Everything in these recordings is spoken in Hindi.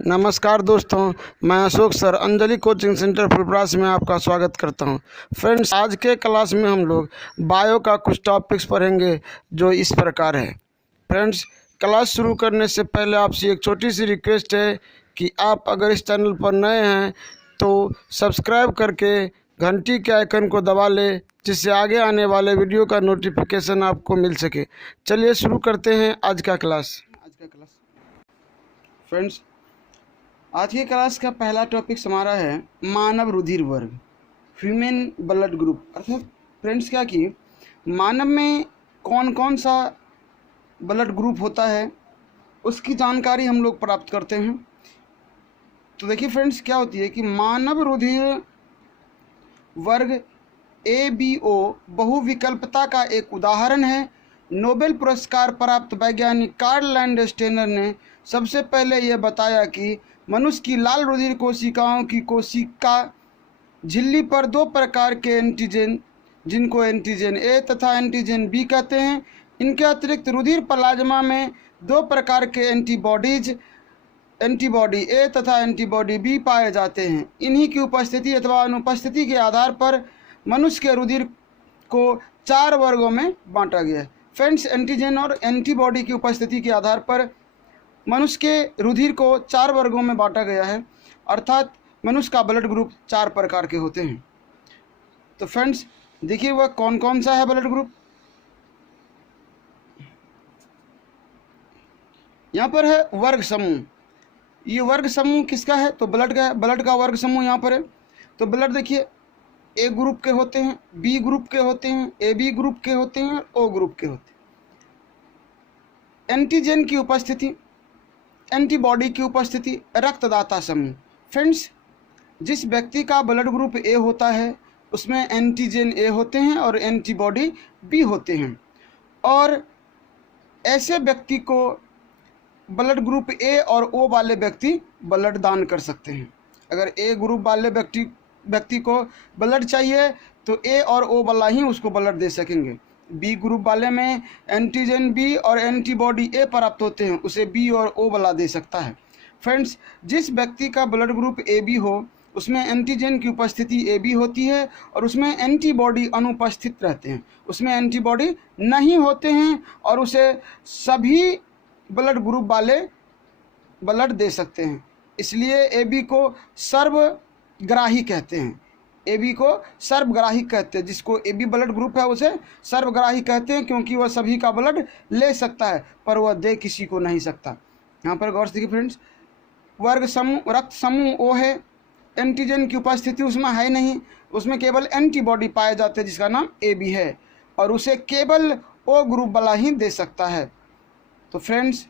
नमस्कार दोस्तों, मैं Ashok sir Anjali coaching centre Phulparas में आपका स्वागत करता हूं। फ्रेंड्स, आज के क्लास में हम लोग बायो का कुछ टॉपिक्स पढ़ेंगे जो इस प्रकार है। फ्रेंड्स, क्लास शुरू करने से पहले आपसे एक छोटी सी रिक्वेस्ट है कि आप अगर इस चैनल पर नए हैं तो सब्सक्राइब करके घंटी के आइकन को दबा लें, जिससे आगे आने वाले वीडियो का नोटिफिकेशन आपको मिल सके। चलिए शुरू करते हैं आज का क्लास। फ्रेंड्स, आज की क्लास का पहला टॉपिक हमारा है मानव रुधिर वर्ग, ह्यूमन ब्लड ग्रुप। अर्थात फ्रेंड्स क्या कि मानव में कौन कौन सा ब्लड ग्रुप होता है उसकी जानकारी हम लोग प्राप्त करते हैं। तो देखिए फ्रेंड्स, क्या होती है कि मानव रुधिर वर्ग ABO बहुविकल्पता का एक उदाहरण है। नोबेल पुरस्कार प्राप्त वैज्ञानिक कार्ल लैंडस्टेनर ने सबसे पहले यह बताया कि मनुष्य की लाल रुधिर कोशिकाओं की कोशिका झिल्ली पर दो प्रकार के एंटीजन, जिनको एंटीजन A तथा एंटीजन B कहते हैं। इनके अतिरिक्त रुधिर प्लाज्मा में दो प्रकार के एंटीबॉडी A तथा एंटीबॉडी B पाए जाते हैं। इन्हीं की उपस्थिति अथवा अनुपस्थिति के आधार पर मनुष्य के रुधिर को 4 वर्गों में बांटा गया है। फ्रेंड्स, एंटीजन और एंटीबॉडी की उपस्थिति के आधार पर मनुष्य के रुधिर को 4 वर्गों में बांटा गया है। अर्थात मनुष्य का ब्लड ग्रुप 4 प्रकार के होते हैं। तो फ्रेंड्स देखिए वह कौन कौन सा है ब्लड ग्रुप। यहाँ पर है वर्ग समूह। ये वर्ग समूह किसका है? तो ब्लड का है। ब्लड का वर्ग समूह यहाँ पर है। तो ब्लड देखिए A ग्रुप के होते हैं, B ग्रुप के होते हैं, AB ग्रुप के होते हैं, O ग्रुप के होते हैं। एंटीजन की उपस्थिति, एंटीबॉडी की उपस्थिति, रक्तदाता समूह। फ्रेंड्स, जिस व्यक्ति का ब्लड ग्रुप A होता है उसमें एंटीजन A होते हैं और एंटीबॉडी B होते हैं। और ऐसे व्यक्ति को ब्लड ग्रुप A और O वाले व्यक्ति ब्लड दान कर सकते हैं। अगर A ग्रुप वाले व्यक्ति को ब्लड चाहिए तो A और O वाला ही उसको ब्लड दे सकेंगे। B ग्रुप वाले में एंटीजन B और एंटीबॉडी A प्राप्त होते हैं, उसे B और O वाला दे सकता है। फ्रेंड्स, जिस व्यक्ति का ब्लड ग्रुप AB हो उसमें एंटीजन की उपस्थिति AB होती है और उसमें एंटीबॉडी अनुपस्थित रहते हैं, उसमें एंटीबॉडी नहीं होते हैं और उसे सभी ब्लड ग्रुप वाले ब्लड दे सकते हैं। इसलिए AB को सर्वग्राही कहते हैं। AB को सर्वग्राही कहते हैं। जिसको AB ब्लड ग्रुप है उसे सर्वग्राही कहते हैं, क्योंकि वह सभी का ब्लड ले सकता है पर वह दे किसी को नहीं सकता। यहाँ पर गौर से देखिए फ्रेंड्स, वर्ग समूह, रक्त समूह O है। एंटीजन की उपस्थिति उसमें है नहीं, उसमें केवल एंटीबॉडी पाए जाते हैं जिसका नाम AB है और उसे केवल O ग्रुप वाला ही दे सकता है। तो फ्रेंड्स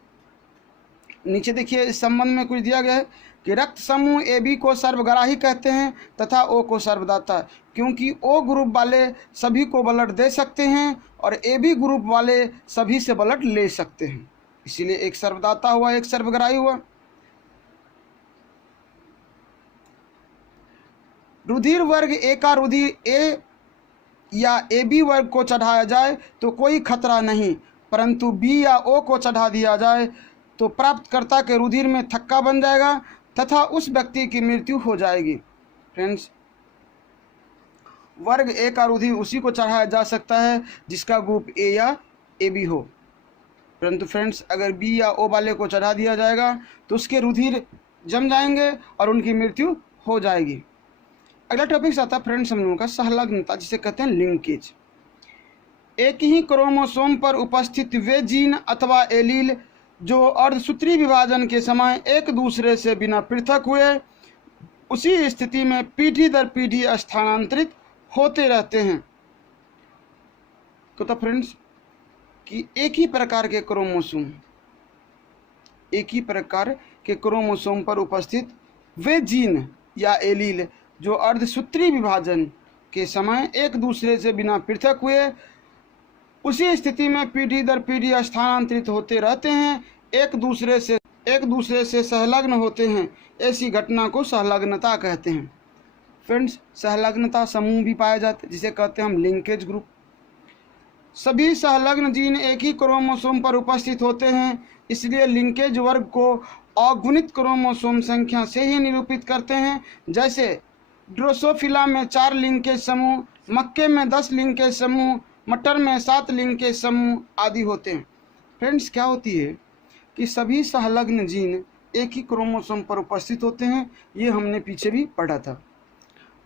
नीचे देखिए इस संबंध में कुछ दिया गया है कि रक्त समूह AB को सर्वग्राही कहते हैं तथा O को सर्वदाता, क्योंकि O ग्रुप वाले सभी को ब्लड दे सकते हैं और AB ग्रुप वाले सभी से ब्लड ले सकते हैं। इसीलिए एक सर्वदाता हुआ, एक सर्वग्राही हुआ। रुधिर वर्ग A का रुधिर A या AB वर्ग को चढ़ाया जाए तो कोई खतरा नहीं, परंतु B या O को चढ़ा दिया जाए तो प्राप्तकर्ता के रुधिर में थक्का बन जाएगा तथा उस व्यक्ति की मृत्यु हो जाएगी। फ्रेंड्स, वर्ग A का रुधिर उसी को चढ़ाया जा सकता है जिसका ग्रुप A या AB हो, परंतु फ्रेंड्स अगर B या O वाले को चढ़ा दिया जाएगा तो उसके रुधिर जम जाएंगे और उनकी मृत्यु हो जाएगी। अगला टॉपिक आता है फ्रेंड्स हम लोगों का सहलग्नता, जिसे कहते हैं लिंकेज। एक ही क्रोमोसोम पर उपस्थित वे जीन अथवा एलील जो अर्धसूत्री विभाजन के समय एक दूसरे से बिना पृथक हुए उसी स्थिति में पीढ़ी दर पीढ़ी स्थानांतरित होते रहते हैं। तो फ्रेंड्स कि एक ही प्रकार के क्रोमोसोम पर उपस्थित वे जीन या एलील जो अर्धसूत्री विभाजन के समय एक दूसरे से बिना पृथक हुए उसी स्थिति में पीढ़ी दर पीढ़ी स्थानांतरित होते रहते हैं, एक दूसरे से संलग्न होते हैं। ऐसी घटना को संलग्नता कहते हैं। फ्रेंड्स, संलग्नता समूह भी पाए जाते हैं जिसे कहते हैं हम लिंकेज ग्रुप। सभी संलग्न जीन एक ही क्रोमोसोम पर उपस्थित होते हैं, इसलिए लिंकेज वर्ग को अगुणित क्रोमोसोम संख्या से ही निरूपित करते हैं। जैसे ड्रोसोफिला में 4 लिंकेज समूह, मक्के में 10 लिंकेज समूह, मटर में 7 लिंकेज समूह आदि होते हैं। फ्रेंड्स, क्या होती है कि सभी संलग्न जीन एक ही क्रोमोसोम पर उपस्थित होते हैं, ये हमने पीछे भी पढ़ा था।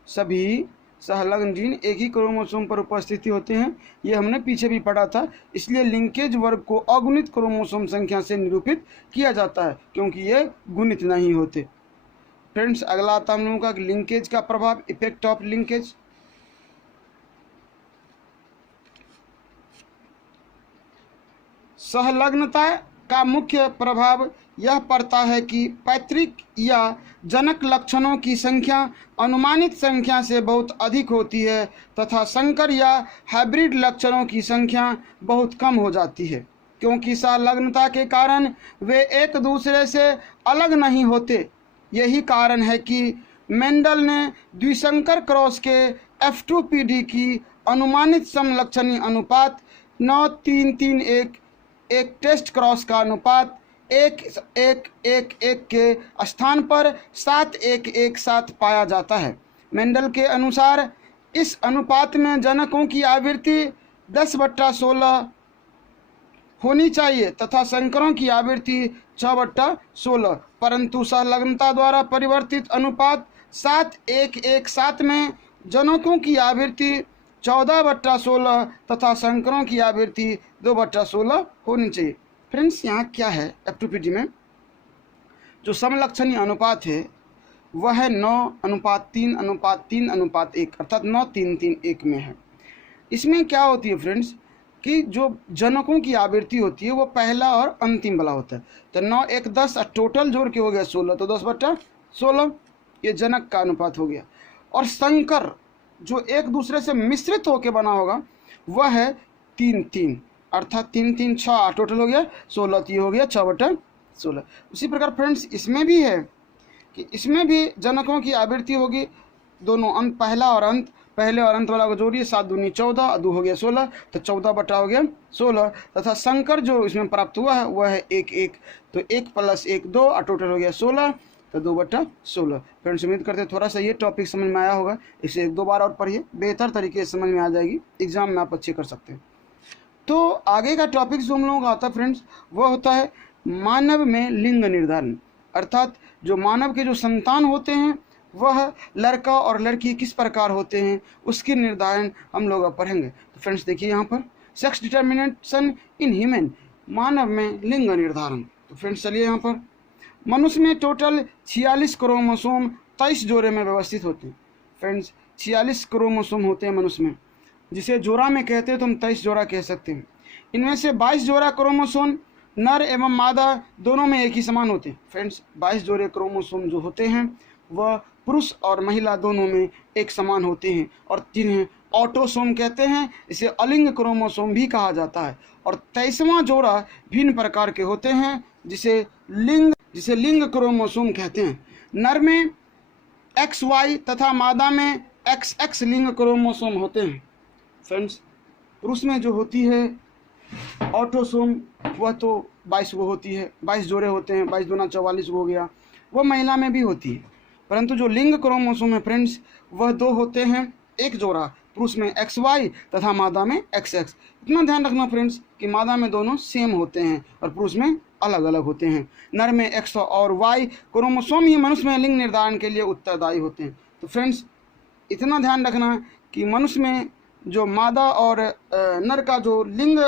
सभी संलग्न जीन एक ही क्रोमोसोम पर उपस्थित होते हैं, ये हमने पीछे भी पढ़ा था। इसलिए लिंकेज वर्ग को अगुणित क्रोमोसोम संख्या से निरूपित किया जाता है, क्योंकि ये गुणित नहीं होते। फ्रेंड्स, अगला आता हम लोगों का लिंकेज का प्रभाव, इफेक्ट ऑफ लिंकेज। संलग्नता का मुख्य प्रभाव यह पड़ता है कि पैतृक या जनक लक्षणों की संख्या अनुमानित संख्या से बहुत अधिक होती है तथा संकर या हाइब्रिड लक्षणों की संख्या बहुत कम हो जाती है, क्योंकि संलग्नता के कारण वे एक दूसरे से अलग नहीं होते। यही कारण है कि मेंडल ने द्विसंकर क्रॉस के F2PD की अनुमानित समलक्षणी अनुपात 9:3:3:1 एक टेस्ट क्रॉस का अनुपात 1:1:1:1 के स्थान पर 7:1:1:7 पाया जाता है। मेंडल के अनुसार इस अनुपात में जनकों की आवृत्ति 10/16 होनी चाहिए तथा संकरों की आवृत्ति 6/16, परंतु संलग्नता द्वारा परिवर्तित अनुपात 7:1:1:7 में जनकों की आवृत्ति 14/16 तथा संकरों की आवृत्ति 2/16 होनी चाहिए। फ्रेंड्स, यहाँ क्या है, F2PD में जो समलक्षणी अनुपात है वह है 9:3:3:1 अर्थात 9:3:3:1 में है। इसमें क्या होती है फ्रेंड्स कि जो जनकों की आवृत्ति होती है वो पहला और अंतिम वाला होता है। तो 9 1 10 और टोटल जोड़ के हो गया 16, तो 10/16 ये जनक का अनुपात हो गया। और संकर जो एक दूसरे से मिश्रित होकर बना होगा वह है 3:3 अर्थात 3:3:6 टोटल हो गया 16, तो ये हो गया 6/16। उसी प्रकार फ्रेंड्स इसमें भी है कि इसमें भी जनकों की आवृत्ति होगी दोनों अंत, पहला और अंत, पहले और अंत वाला को जोड़िए 7 दूनी 14 और 2 हो गया 16, तो 14 हो गया 16 तथा संकर जो इसमें प्राप्त हुआ है वह है 1:1, तो 1 + 1 2 और टोटल हो गया 16, तो 2/16। फ्रेंड्स, उम्मीद करते हैं थोड़ा सा ये टॉपिक समझ में आया होगा। इसे 1-2 बार और पढ़िए, बेहतर तरीके से समझ में आ जाएगी, एग्जाम में आप अच्छे कर सकते हैं। तो आगे का टॉपिक जो हम लोगों का आता है फ्रेंड्स वह होता है मानव में लिंग निर्धारण, अर्थात जो मानव के जो संतान होते हैं वह लड़का और लड़की किस प्रकार होते हैं उसकी निर्धारण हम लोग अब पढ़ेंगे। तो फ्रेंड्स देखिए यहाँ पर सेक्स डिटर्मिनेशन इन ह्यूमन, मानव में लिंग निर्धारण। तो फ्रेंड्स चलिए यहाँ पर मनुष्य में टोटल 46 क्रोमोसोम 23 जोड़े में व्यवस्थित होते हैं। फ्रेंड्स 46 क्रोमोसोम होते हैं मनुष्य में, जिसे जोड़ा में कहते हैं तो हम 23 जोड़ा कह सकते हैं। इनमें से 22 जोड़ा क्रोमोसोम नर एवं मादा दोनों में एक ही समान होते हैं। फ्रेंड्स 22 जोड़े क्रोमोसोम जो होते हैं वह पुरुष और महिला दोनों में एक समान होते हैं और जिन्हें ऑटोसोम कहते हैं, इसे अलिंग क्रोमोसोम भी कहा जाता है। और 23वां जोड़ा भिन्न प्रकार के होते हैं जिसे लिंग क्रोमोसोम कहते हैं। नर में XY तथा मादा में XX लिंग क्रोमोसोम होते हैं। फ्रेंड्स पुरुष में जो होती है ऑटोसोम वह तो 22 वो होती है, 22 जोड़े होते हैं, 22 दूना 44 हो गया, वो महिला में भी होती है। परंतु जो लिंग क्रोमोसोम है फ्रेंड्स वह 2 होते हैं, एक जोड़ा पुरुष में XY तथा मादा में XX। इतना ध्यान रखना फ्रेंड्स कि मादा में दोनों सेम होते हैं और पुरुष में अलग अलग होते हैं। नर में X और Y क्रोमोसोम ही मनुष्य में लिंग निर्धारण के लिए उत्तरदायी होते हैं। तो फ्रेंड्स इतना ध्यान रखना कि मनुष्य में जो मादा और नर का जो लिंग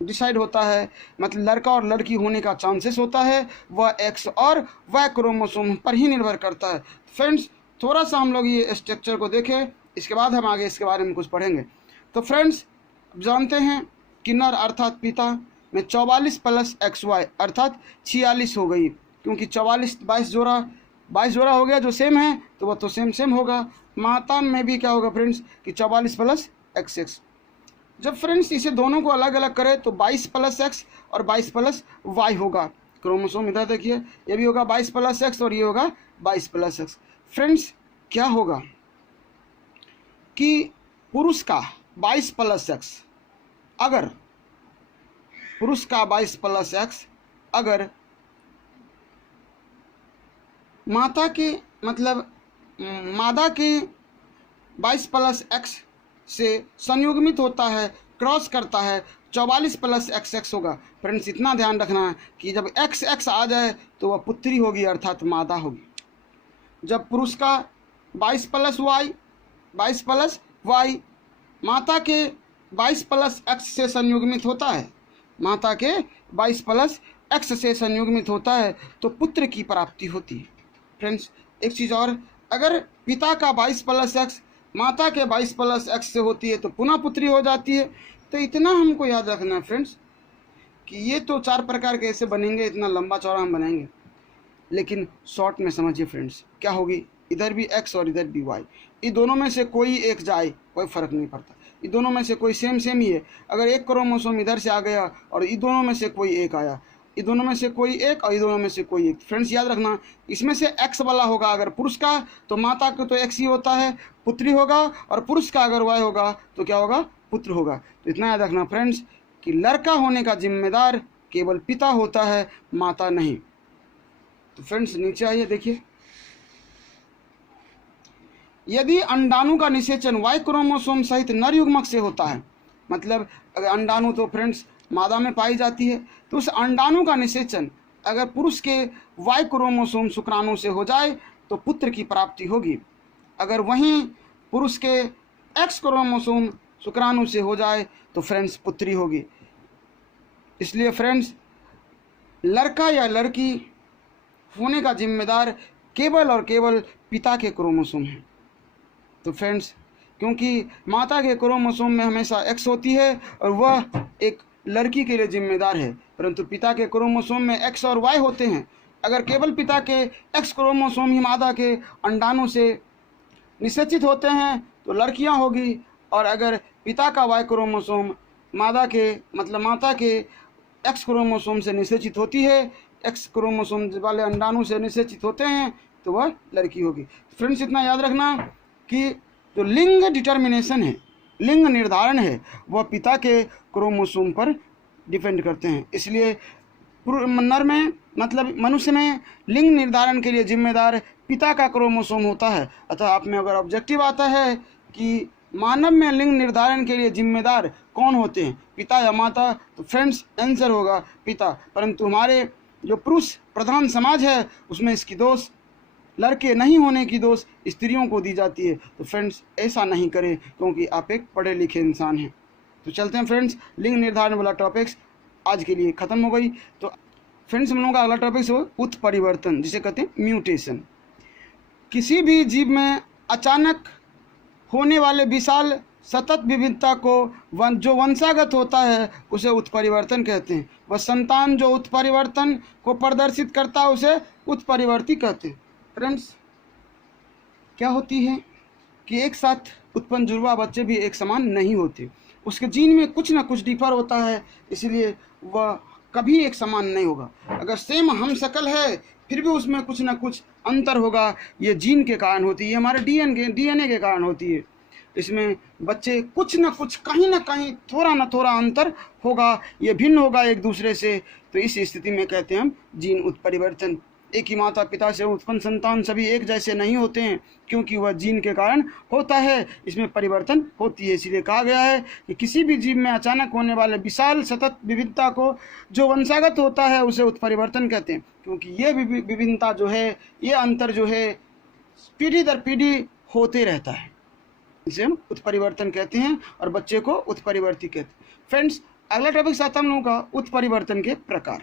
डिसाइड होता है, मतलब लड़का और लड़की होने का चांसेस होता है, वह X और Y क्रोमोसोम पर ही निर्भर करता है। फ्रेंड्स थोड़ा सा हम लोग ये स्ट्रक्चर को देखें, इसके बाद हम आगे इसके बारे में कुछ पढ़ेंगे। तो फ्रेंड्स जानते हैं कि नर अर्थात पिता में 44 + XY अर्थात 46 हो गई, क्योंकि 44 22 जोड़ा हो गया जो सेम है तो वह तो सेम होगा। माता में भी क्या होगा फ्रेंड्स कि 44 + XX। जब फ्रेंड्स इसे दोनों को अलग अलग करें तो 22 + X और 22 + Y होगा। क्रोमोसोम इधर देखिए, ये भी होगा 22 + X और ये होगा 22 + X। फ्रेंड्स क्या होगा कि पुरुष का 22 + X अगर पुरुष का 22 प्लस एक्स अगर माता के मतलब मादा के 22 प्लस एक्स से संयुग्मित होता है, क्रॉस करता है, 44 प्लस एक्स एक्स होगा। फ्रेंड्स इतना ध्यान रखना है कि जब एक्स एक्स आ जाए तो वह पुत्री होगी अर्थात मादा होगी। जब पुरुष का 22 प्लस वाई माता के 22 प्लस एक्स से संयुग्मित होता है, माता के 22 प्लस एक्स से संयुग्मित होता है तो पुत्र की प्राप्ति होती है। फ्रेंड्स एक चीज़ और, अगर पिता का 22 प्लस एक्स माता के 22 प्लस एक्स से होती है तो पुनः पुत्री हो जाती है। तो इतना हमको याद रखना है फ्रेंड्स कि ये तो 4 प्रकार के ऐसे बनेंगे, इतना लंबा चौड़ा हम बनाएंगे, लेकिन शॉर्ट में समझिए फ्रेंड्स क्या होगी, इधर भी एक्स और इधर भी वाई, ये दोनों में से कोई एक जाए कोई फ़र्क नहीं पड़ता, ये दोनों में से कोई सेम ही है। अगर एक क्रोमोसोम इधर से आ गया और ये दोनों में से कोई एक आया, ये दोनों में से कोई एक और ये दोनों में से कोई एक, फ्रेंड्स याद रखना इसमें से एक्स वाला होगा अगर पुरुष का तो माता का तो एक्स ही होता है, पुत्री होगा, और पुरुष का अगर वाई होगा तो क्या होगा, पुत्र होगा। तो इतना याद रखना फ्रेंड्स कि लड़का होने का जिम्मेदार केवल पिता होता है, माता नहीं। तो फ्रेंड्स नीचे आइए देखिए, यदि अंडाणु का निषेचन वाई क्रोमोसोम सहित नर युग्मक से होता है, मतलब अगर अंडाणु तो फ्रेंड्स मादा में पाई जाती है, तो उस अंडाणु का निषेचन अगर पुरुष के वाई क्रोमोसोम शुक्राणु से हो जाए तो पुत्र की प्राप्ति होगी। अगर वहीं पुरुष के एक्स क्रोमोसोम शुक्राणु से हो जाए तो फ्रेंड्स पुत्री होगी। इसलिए फ्रेंड्स लड़का या लड़की होने का जिम्मेदार केवल और केवल पिता के क्रोमोसोम है। तो फ्रेंड्स क्योंकि माता के क्रोमोसोम में हमेशा एक्स होती है और वह एक लड़की के लिए जिम्मेदार है, परंतु पिता के क्रोमोसोम में एक्स और वाई होते हैं। अगर केवल पिता के एक्स क्रोमोसोम ही मादा के अंडाणु से निषेचित होते हैं तो लड़कियां होगी, और अगर पिता का वाई क्रोमोसोम मादा के मतलब माता के एक्स क्रोमोसोम से निषेचित होती है, एक्स क्रोमोसोम वाले अंडाणु से निषेचित होते हैं तो वह लड़की होगी। फ्रेंड्स इतना याद रखना कि जो लिंग डिटर्मिनेशन है, लिंग निर्धारण है, वह पिता के क्रोमोसोम पर डिपेंड करते हैं। इसलिए नर में मतलब मनुष्य में लिंग निर्धारण के लिए जिम्मेदार पिता का क्रोमोसोम होता है। अतः आप में अगर ऑब्जेक्टिव आता है कि मानव में लिंग निर्धारण के लिए जिम्मेदार कौन होते हैं, पिता या माता, तो फ्रेंड्स आंसर होगा पिता। परंतु हमारे जो पुरुष प्रधान समाज है उसमें इसकी दोष, लड़के नहीं होने की दोष स्त्रियों को दी जाती है। तो फ्रेंड्स ऐसा नहीं करें क्योंकि आप एक पढ़े लिखे इंसान हैं। तो चलते हैं फ्रेंड्स, लिंग निर्धारण वाला टॉपिक्स आज के लिए ख़त्म हो गई। तो फ्रेंड्स हम लोगों का अगला टॉपिक्स हो उत्परिवर्तन, जिसे कहते हैं म्यूटेशन। किसी भी जीव में अचानक होने वाले विशाल सतत विविधता को जो वंशागत होता है उसे उत्परिवर्तन कहते हैं। वह संतान जो उत्परिवर्तन को प्रदर्शित करता है उसे उत्परिवर्ती कहते हैं। फ्रेंड्स क्या होती है कि एक साथ उत्पन्न जुड़वा बच्चे भी एक समान नहीं होते, उसके जीन में कुछ ना कुछ डिफर होता है, इसलिए वह कभी एक समान नहीं होगा। अगर सेम हम शक्ल है फिर भी उसमें कुछ ना कुछ अंतर होगा, ये जीन के कारण होती है, हमारे डीएनए के कारण होती है। इसमें बच्चे कुछ ना कुछ कहीं ना कहीं थोड़ा ना थोड़ा अंतर होगा, ये भिन्न होगा एक दूसरे से। तो इस स्थिति में कहते हैं हम जीन उत्परिवर्तन। एक ही माता पिता से उत्पन्न संतान सभी एक जैसे नहीं होते हैं, क्योंकि वह जीन के कारण होता है, इसमें परिवर्तन होती है। इसलिए कहा गया है कि किसी भी जीव में अचानक होने वाले विशाल सतत विविधता को जो वंशागत होता है उसे उत्परिवर्तन कहते हैं, क्योंकि ये विभिन्नता जो है, ये अंतर जो है पीढ़ी दर पीढ़ी होते रहता है, इसे हम उत्परिवर्तन कहते हैं और बच्चे को उत्परिवर्ती कहते हैं। फ्रेंड्स अगला टॉपिक आता है हम लोगों का उत्परिवर्तन के प्रकार।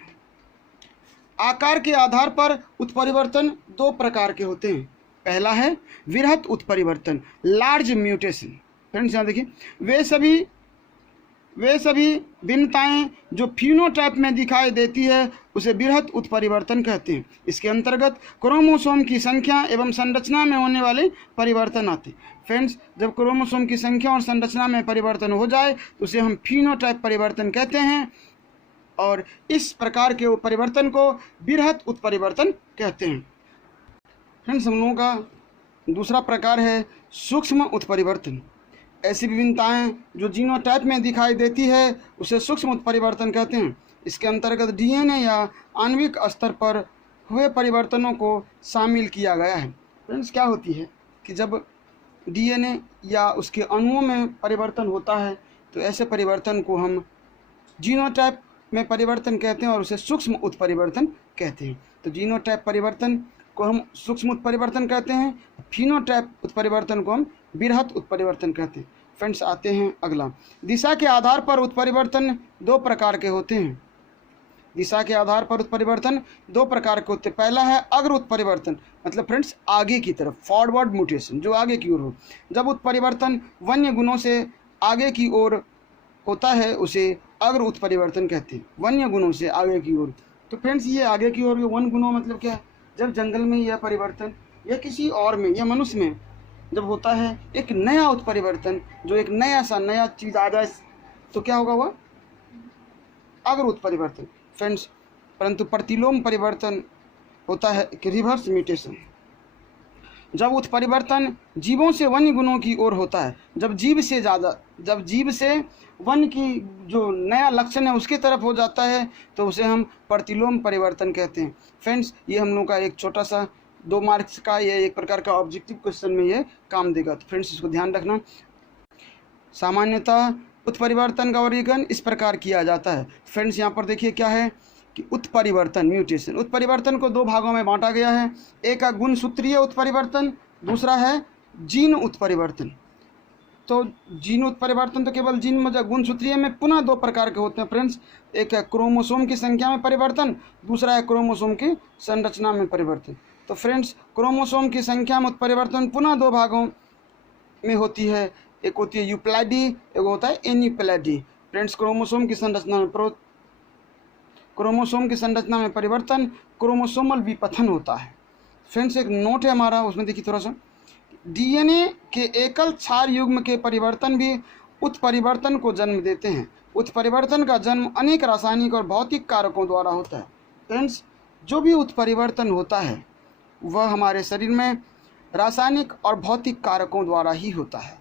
आकार के आधार पर उत्परिवर्तन 2 प्रकार के होते हैं। पहला है वृहत उत्परिवर्तन, लार्ज म्यूटेशन। फ्रेंड्स यहाँ देखिए, वे सभी भिन्नताएं जो फिनोटाइप में दिखाई देती है उसे वृहत उत्परिवर्तन कहते हैं। इसके अंतर्गत क्रोमोसोम की संख्या एवं संरचना में होने वाले परिवर्तन आते हैं। फ्रेंड्स जब क्रोमोसोम की संख्या और संरचना में परिवर्तन हो जाए तो उसे हम फिनोटाइप परिवर्तन कहते हैं, और इस प्रकार के परिवर्तन को वृहत उत्परिवर्तन कहते हैं। फ्रेंड्स हम लोगों का दूसरा प्रकार है सूक्ष्म उत्परिवर्तन। ऐसी विभिन्नताएं जो जीनोटाइप में दिखाई देती है उसे सूक्ष्म उत्परिवर्तन कहते हैं। इसके अंतर्गत डीएनए या आणविक स्तर पर हुए परिवर्तनों को शामिल किया गया है। फ्रेंड्स, क्या होती है कि जब डीएनए या उसके अणुओं में परिवर्तन होता है तो ऐसे परिवर्तन को हम जीनोटाइप में परिवर्तन कहते हैं और उसे सूक्ष्म उत्परिवर्तन कहते हैं। तो जीनोटाइप परिवर्तन को हम सूक्ष्म उत्परिवर्तन कहते हैं, फिनोटाइप उत्परिवर्तन को हम बृहत उत्परिवर्तन कहते हैं। फ्रेंड्स, आते हैं अगला। दिशा के आधार पर उत्परिवर्तन दो प्रकार के होते हैं। दिशा के आधार पर उत्परिवर्तन दो प्रकार के होते हैं। पहला है अग्र उत्परिवर्तन, मतलब फ्रेंड्स आगे की तरफ, फॉरवर्ड म्यूटेशन, जो आगे की ओर हो। जब उत्परिवर्तन वन्य गुणों से आगे की ओर होता है उसे अग्र उत्परिवर्तन कहते हैं, वन्य गुणों से आगे की ओर। तो फ्रेंड्स, ये आगे की ओर वन गुणों मतलब क्या है? जब जंगल में यह परिवर्तन या किसी और में या मनुष्य में जब होता है एक नया उत्परिवर्तन, जो एक नया चीज़ आ जाए तो क्या होगा? वह अग्र उत्परिवर्तन। फ्रेंड्स, परंतु प्रतिलोम परिवर्तन होता है कि रिवर्स म्यूटेशन, जब उत्परिवर्तन जीवों से वन्य गुणों की ओर होता है। जब जीव से वन्य की जो नया लक्षण है उसकी तरफ हो जाता है तो उसे हम प्रतिलोम परिवर्तन कहते हैं। फ्रेंड्स, ये हम लोग का एक छोटा सा 2 मार्क्स का ये एक प्रकार का ऑब्जेक्टिव क्वेश्चन में ये काम देगा। तो फ्रेंड्स, इसको ध्यान रखना। सामान्यतः उत्परिवर्तन का वर्गीकरण इस प्रकार किया जाता है। फ्रेंड्स, यहाँ पर देखिए क्या है कि उत्परिवर्तन, म्यूटेशन, उत्परिवर्तन को 2 भागों में बांटा गया है। एक है गुणसूत्रीय उत्परिवर्तन, दूसरा है जीन उत्परिवर्तन। तो जीन उत्परिवर्तन तो केवल जीन में, गुणसूत्रीय में पुनः 2 प्रकार के होते हैं फ्रेंड्स। एक है क्रोमोसोम की संख्या में परिवर्तन, दूसरा है क्रोमोसोम की संरचना में परिवर्तन। तो फ्रेंड्स, क्रोमोसोम की संख्या में उत्परिवर्तन पुनः 2 भागों में होती है। एक होती है यूप्लैडी, एक होता है एन्यूप्लैडी। फ्रेंड्स, क्रोमोसोम की संरचना में परिवर्तन क्रोमोसोमल विपथन होता है। फ्रेंड्स, एक नोट है हमारा, उसमें देखिए थोड़ा सा, डीएनए के एकल क्षार युग्म के परिवर्तन भी उत्परिवर्तन को जन्म देते हैं। उत्परिवर्तन का जन्म अनेक रासायनिक और भौतिक कारकों द्वारा होता है। फ्रेंड्स, जो भी उत्परिवर्तन होता है वह हमारे शरीर में रासायनिक और भौतिक कारकों द्वारा ही होता है।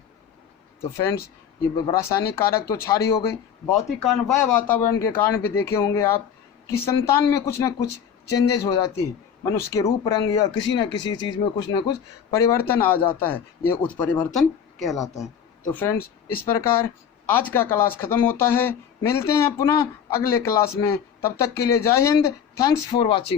तो फ्रेंड्स, ये रासायनिक कारक तो क्षार ही हो गए, भौतिक कारण वह वातावरण के कारण भी देखे होंगे आप कि संतान में कुछ न कुछ चेंजेज हो जाती है, मनुष्य के रूप रंग या किसी न किसी चीज़ में कुछ न कुछ परिवर्तन आ जाता है, ये उत्परिवर्तन कहलाता है। तो फ्रेंड्स, इस प्रकार आज का क्लास ख़त्म होता है। मिलते हैं पुनः अगले क्लास में, तब तक के लिए जय हिंद, थैंक्स फॉर वॉचिंग।